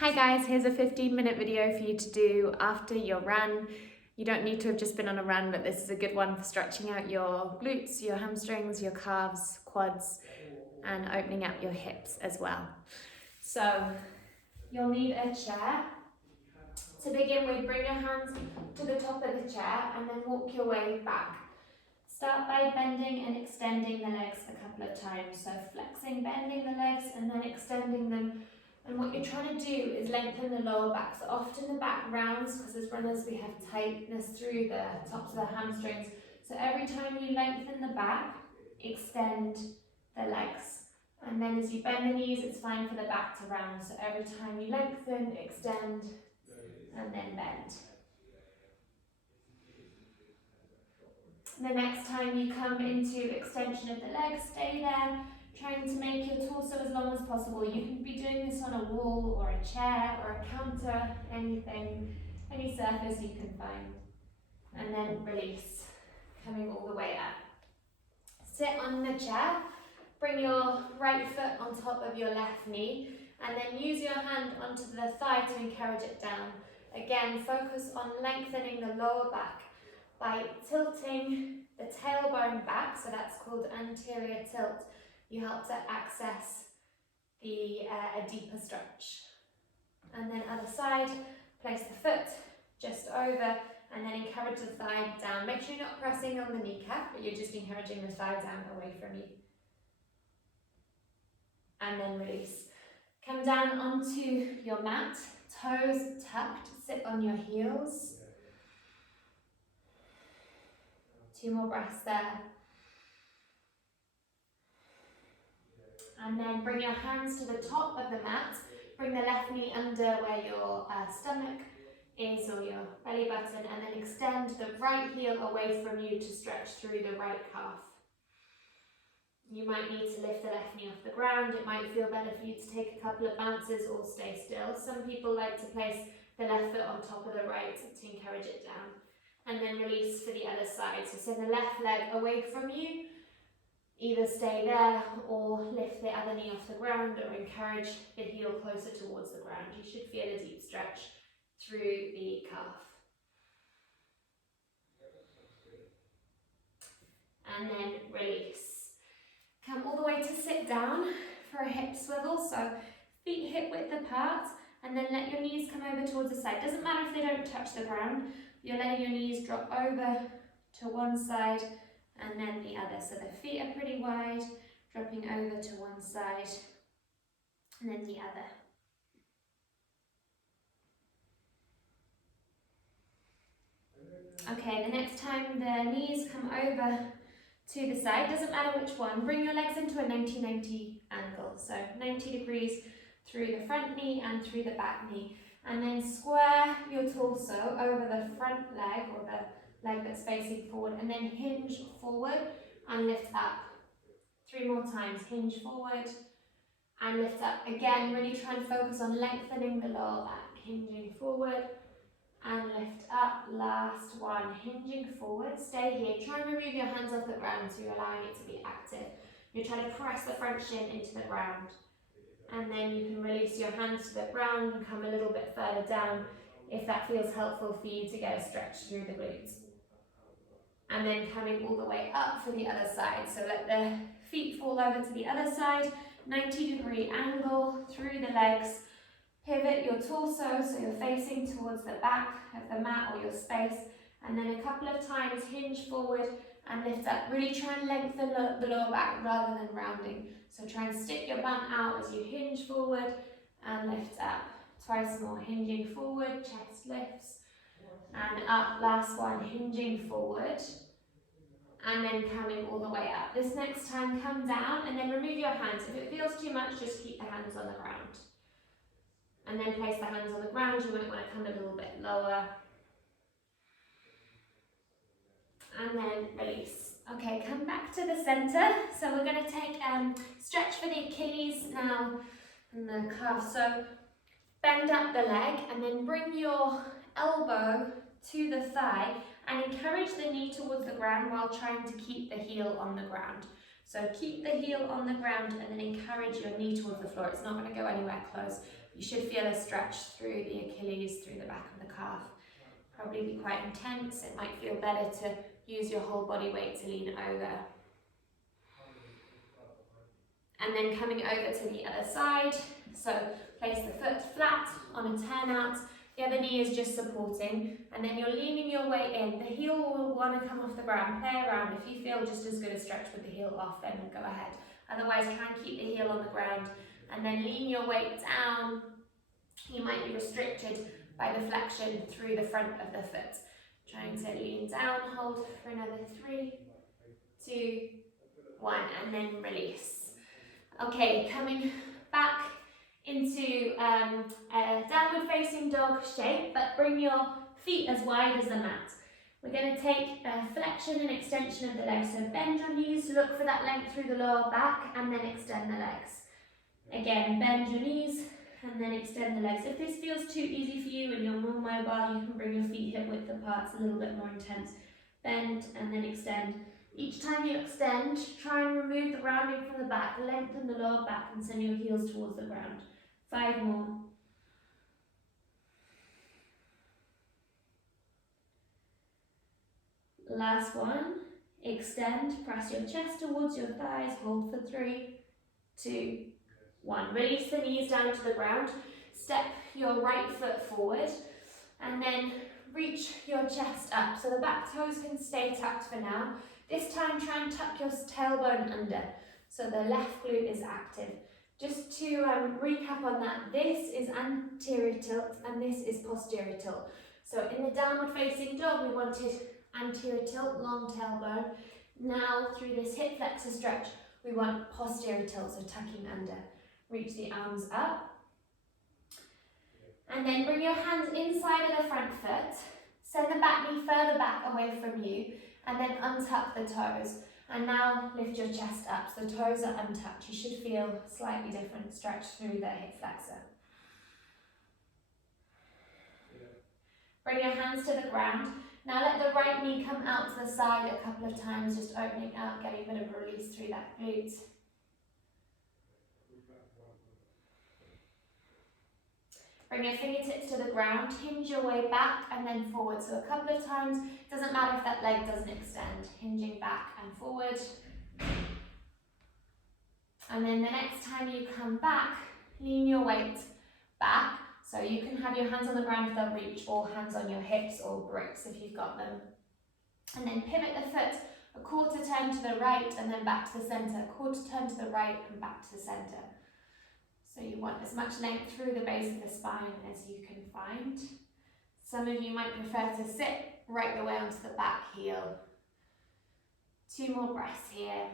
Hi guys, here's a 15-minute video for you to do after your run. You don't need to have just been on a run, but this is a good one for stretching out your glutes, your hamstrings, your calves, quads, and opening up your hips as well. So you'll need a chair. To begin with, bring your hands to the top of the chair and then walk your way back. Start by bending and extending the legs a couple of times. So flexing, bending the legs and then extending them. And what you're trying to do is lengthen the lower back. So often the back rounds, because as runners we have tightness through the tops of the hamstrings. So every time you lengthen the back, extend the legs. And then as you bend the knees, it's fine for the back to round. So every time you lengthen, extend, and then bend. The next time you come into extension of the legs, stay there, trying to make your torso as long as possible. You can be doing this on a wall or a chair or a counter, anything, any surface you can find. And then release, coming all the way up. Sit on the chair, bring your right foot on top of your left knee, and then use your hand onto the thigh to encourage it down. Again, focus on lengthening the lower back by tilting the tailbone back, so that's called anterior tilt. You help to access a deeper stretch. And then other side, place the foot just over and then encourage the thigh down. Make sure you're not pressing on the kneecap, but you're just encouraging the thigh down away from you. And then release. Come down onto your mat, toes tucked, sit on your heels. 2 more breaths there. And then bring your hands to the top of the mat. Bring the left knee under where your stomach is or your belly button, and then extend the right heel away from you to stretch through the right calf. You might need to lift the left knee off the ground. It might feel better for you to take a couple of bounces or stay still. Some people like to place the left foot on top of the right to encourage it down. And then release for the other side. So send the left leg away from you. Either stay there or lift the other knee off the ground or encourage the heel closer towards the ground. You should feel a deep stretch through the calf. And then release. Come all the way to sit down for a hip swivel. So feet hip width apart, and then let your knees come over towards the side. Doesn't matter if they don't touch the ground. You're letting your knees drop over to one side and then the other. So the feet are pretty wide, dropping over to one side and then the other. Okay, the next time the knees come over to the side, doesn't matter which one, bring your legs into a 90-90 angle. So 90 degrees through the front knee and through the back knee. And then square your torso over the front leg or the leg that's facing forward, and then hinge forward and lift up. 3 more times, hinge forward and lift up. Again, really try and focus on lengthening the lower back, hinging forward and lift up. Last one, hinging forward, stay here. Try and remove your hands off the ground so you're allowing it to be active. You're trying to press the front shin into the ground. And then you can release your hands to the ground and come a little bit further down if that feels helpful for you to get a stretch through the glutes. And then coming all the way up for the other side. So let the feet fall over to the other side, 90-degree angle through the legs. Pivot your torso so you're facing towards the back of the mat or your space. And then a couple of times hinge forward and lift up. Really try and lengthen the lower back rather than rounding. So try and stick your bum out as you hinge forward and lift up. Twice more, hinging forward, chest lifts. And up, last one, hinging forward. And then coming all the way up. This next time, come down and then remove your hands. If it feels too much, just keep the hands on the ground. And then place the hands on the ground. You might want to come a little bit lower. And then release. Okay, come back to the center. So we're going to take stretch for the Achilles now and the calf. So bend up the leg and then bring your elbow to the thigh and encourage the knee towards the ground while trying to keep the heel on the ground. So keep the heel on the ground and then encourage your knee towards the floor. It's not going to go anywhere close. You should feel a stretch through the Achilles, through the back of the calf. Probably be quite intense. It might feel better to use your whole body weight to lean over. And then coming over to the other side. So place the foot flat on a turnout. The other knee is just supporting. And then you're leaning your weight in. The heel will want to come off the ground. Play around. If you feel just as good a stretch with the heel off, then go ahead. Otherwise, try and keep the heel on the ground. And then lean your weight down. You might be restricted by the flexion through the front of the foot. Trying to lean down, hold for another 3, 2, 1, and then release. Okay, coming back into a downward facing dog shape, but bring your feet as wide as the mat. We're going to take a flexion and extension of the legs. So bend your knees, look for that length through the lower back, and then extend the legs. Again, bend your knees and then extend the legs. If this feels too easy for you and you're more mobile, you can bring your feet hip width apart. It's a little bit more intense. Bend and then extend. Each time you extend, try and remove the rounding from the back, lengthen the lower back and send your heels towards the ground. 5 more. Last one. Extend, press your chest towards your thighs, hold for 3, 2, 1. Release the knees down to the ground. Step your right foot forward and then reach your chest up. So the back toes can stay tucked for now. This time try and tuck your tailbone under. So the left glute is active. Just to recap on that, this is anterior tilt and this is posterior tilt. So in the downward facing dog, we wanted anterior tilt, long tailbone. Now through this hip flexor stretch, we want posterior tilt, so tucking under. Reach the arms up. And then bring your hands inside of the front foot. Send the back knee further back away from you. And then untuck the toes. And now lift your chest up. So the toes are untucked. You should feel slightly different stretch through the hip flexor. Bring your hands to the ground. Now let the right knee come out to the side a couple of times, just opening out, getting a bit of a release through that glute. Bring your fingertips to the ground, hinge your way back and then forward. So a couple of times, doesn't matter if that leg doesn't extend, hinging back and forward. And then the next time you come back, lean your weight back. So you can have your hands on the ground if they'll reach, or hands on your hips or bricks if you've got them. And then pivot the foot a quarter turn to the right and then back to the centre, quarter turn to the right and back to the centre. So you want as much length through the base of the spine as you can find. Some of you might prefer to sit right the way onto the back heel. 2 more breaths here.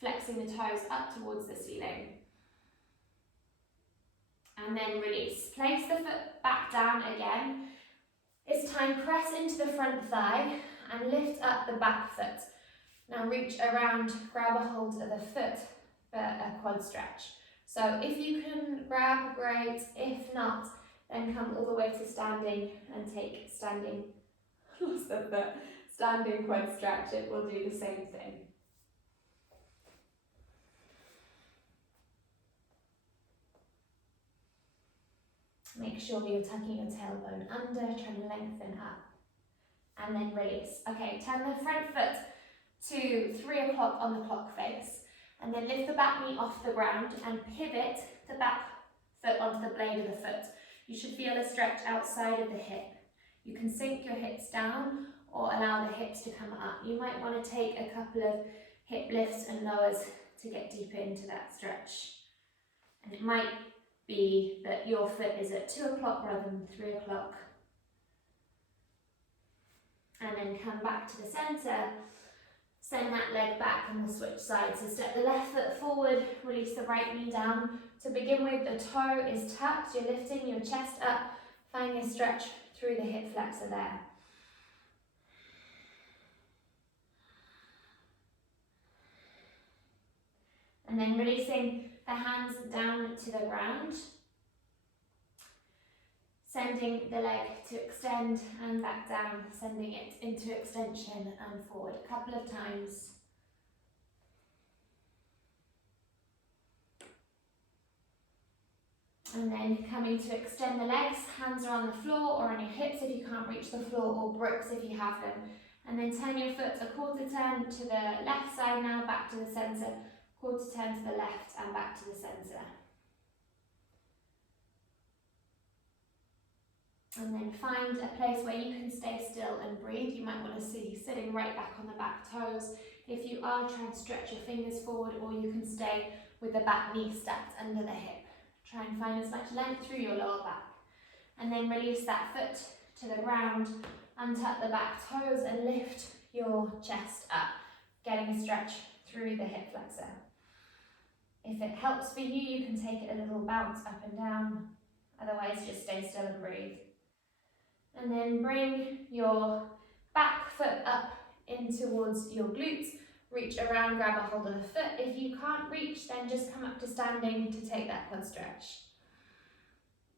Flexing the toes up towards the ceiling. And then release. Place the foot back down again. This time press into the front thigh and lift up the back foot. Now reach around, grab a hold of the foot for a quad stretch. So if you can grab, great. If not, then come all the way to standing and take standing, lost the foot, standing quad stretch. It will do the same thing. Make sure you're tucking your tailbone under, trying to lengthen up. And then release. Okay, turn the front foot to 3 o'clock on the clock face. And then lift the back knee off the ground and pivot the back foot onto the blade of the foot. You should feel a stretch outside of the hip. You can sink your hips down or allow the hips to come up. You might want to take a couple of hip lifts and lowers to get deeper into that stretch. And it might be that your foot is at 2 o'clock rather than 3 o'clock. And then come back to the centre. Send that leg back and we'll switch sides. So step the left foot forward, release the right knee down. To begin with, the toe is tucked, you're lifting your chest up, find a stretch through the hip flexor there. And then releasing the hands down to the ground. Sending the leg to extend and back down, sending it into extension and forward a couple of times. And then coming to extend the legs, hands are on the floor or on your hips if you can't reach the floor, or bricks if you have them. And then turn your foot a quarter turn to the left side now, back to the centre, quarter turn to the left and back to the centre. And then find a place where you can stay still and breathe. You might want to see sitting right back on the back toes. If you are, try and stretch your fingers forward, or you can stay with the back knee stacked under the hip. Try and find as much length through your lower back. And then release that foot to the ground, untuck the back toes and lift your chest up, getting a stretch through the hip flexor. If it helps for you, you can take it a little bounce up and down. Otherwise, just stay still and breathe. And then bring your back foot up in towards your glutes. Reach around, grab a hold of the foot. If you can't reach, then just come up to standing to take that quad stretch.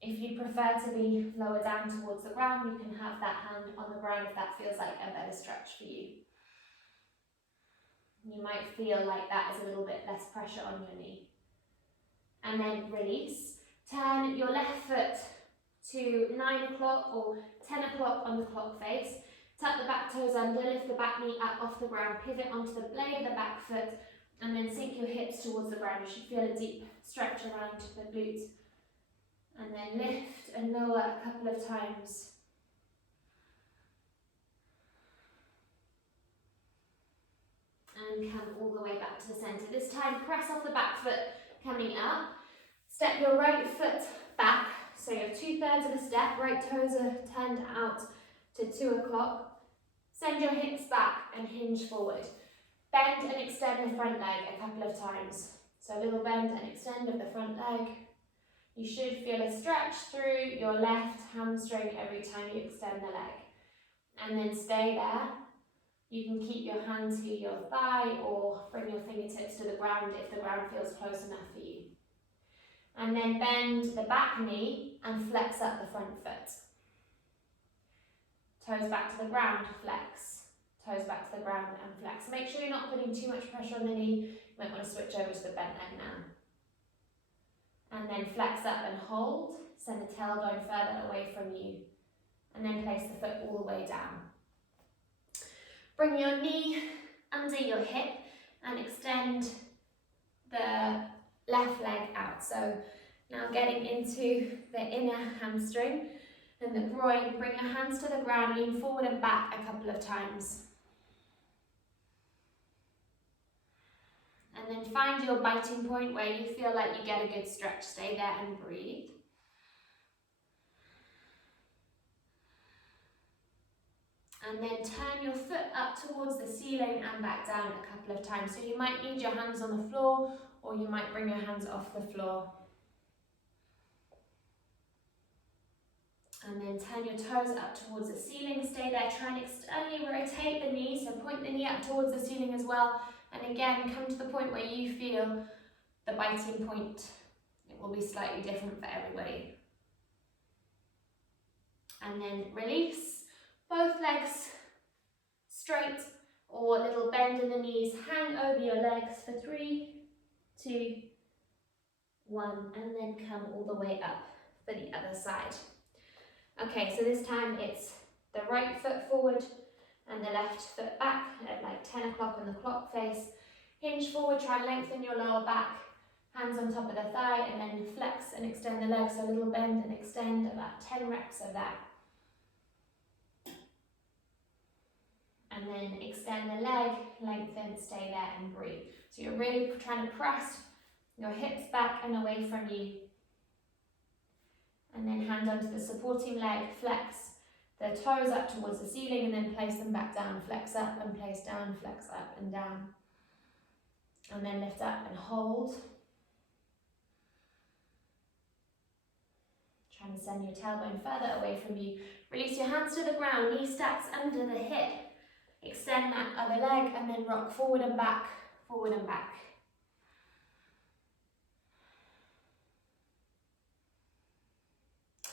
If you prefer to be lower down towards the ground, you can have that hand on the ground if that feels like a better stretch for you. You might feel like that is a little bit less pressure on your knee. And then release. Turn your left foot to 9 o'clock or 10 o'clock on the clock face. Tuck the back toes under, lift the back knee up off the ground, pivot onto the blade of the back foot, and then sink your hips towards the ground. You should feel a deep stretch around the glutes. And then lift and lower a couple of times. And come all the way back to the centre. This time, press off the back foot coming up. Step your right foot back. So you're 2/3 of a step, right toes are turned out to 2 o'clock. Send your hips back and hinge forward. Bend and extend the front leg a couple of times. So a little bend and extend of the front leg. You should feel a stretch through your left hamstring every time you extend the leg. And then stay there. You can keep your hand to your thigh or bring your fingertips to the ground if the ground feels close enough for you. And then bend the back knee and flex up the front foot. Toes back to the ground, flex. Toes back to the ground and flex. Make sure you're not putting too much pressure on the knee. You might want to switch over to the bent leg now. And then flex up and hold. Send the tailbone further away from you. And then place the foot all the way down. Bring your knee under your hip and extend the left leg out. So now getting into the inner hamstring and the groin. Bring your hands to the ground, lean forward and back a couple of times. And then find your biting point where you feel like you get a good stretch. Stay there and breathe. And then turn your foot up towards the ceiling and back down a couple of times. So you might need your hands on the floor, or you might bring your hands off the floor. And then turn your toes up towards the ceiling. Stay there. Try and externally rotate the knee. So point the knee up towards the ceiling as well. And again, come to the point where you feel the biting point. It will be slightly different for everybody. And then release. Both legs straight or a little bend in the knees. Hang over your legs for 3, 2, 1, and then come all the way up for the other side. Okay, so this time it's the right foot forward and the left foot back at like 10 o'clock on the clock face. Hinge forward, try and lengthen your lower back. Hands on top of the thigh, and then flex and extend the legs. So a little bend and extend, about 10 reps of that. And then extend the leg, lengthen, stay there and breathe. So you're really trying to press your hips back and away from you. And then hand onto the supporting leg, flex the toes up towards the ceiling and then place them back down. Flex up and place down, flex up and down. And then lift up and hold. Trying to send your tailbone further away from you. Release your hands to the ground, knee stacks under the hip. Extend that other leg and then rock forward and back, forward and back.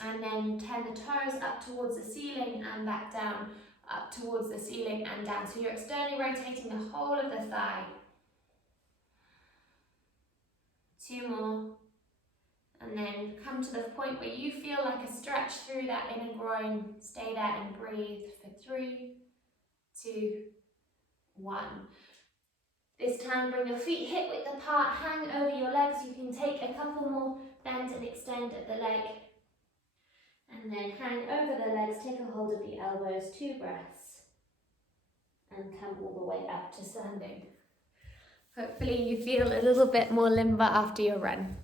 And then turn the toes up towards the ceiling and back down, up towards the ceiling and down. So you're externally rotating the whole of the thigh. 2 more. And then come to the point where you feel like a stretch through that inner groin. Stay there and breathe for 3, 2, 1. This time bring your feet hip width apart, hang over your legs. You can take a couple more bends and extend at the leg. And then hang over the legs, take a hold of the elbows, 2 breaths. And come all the way up to standing. Hopefully you feel a little bit more limber after your run.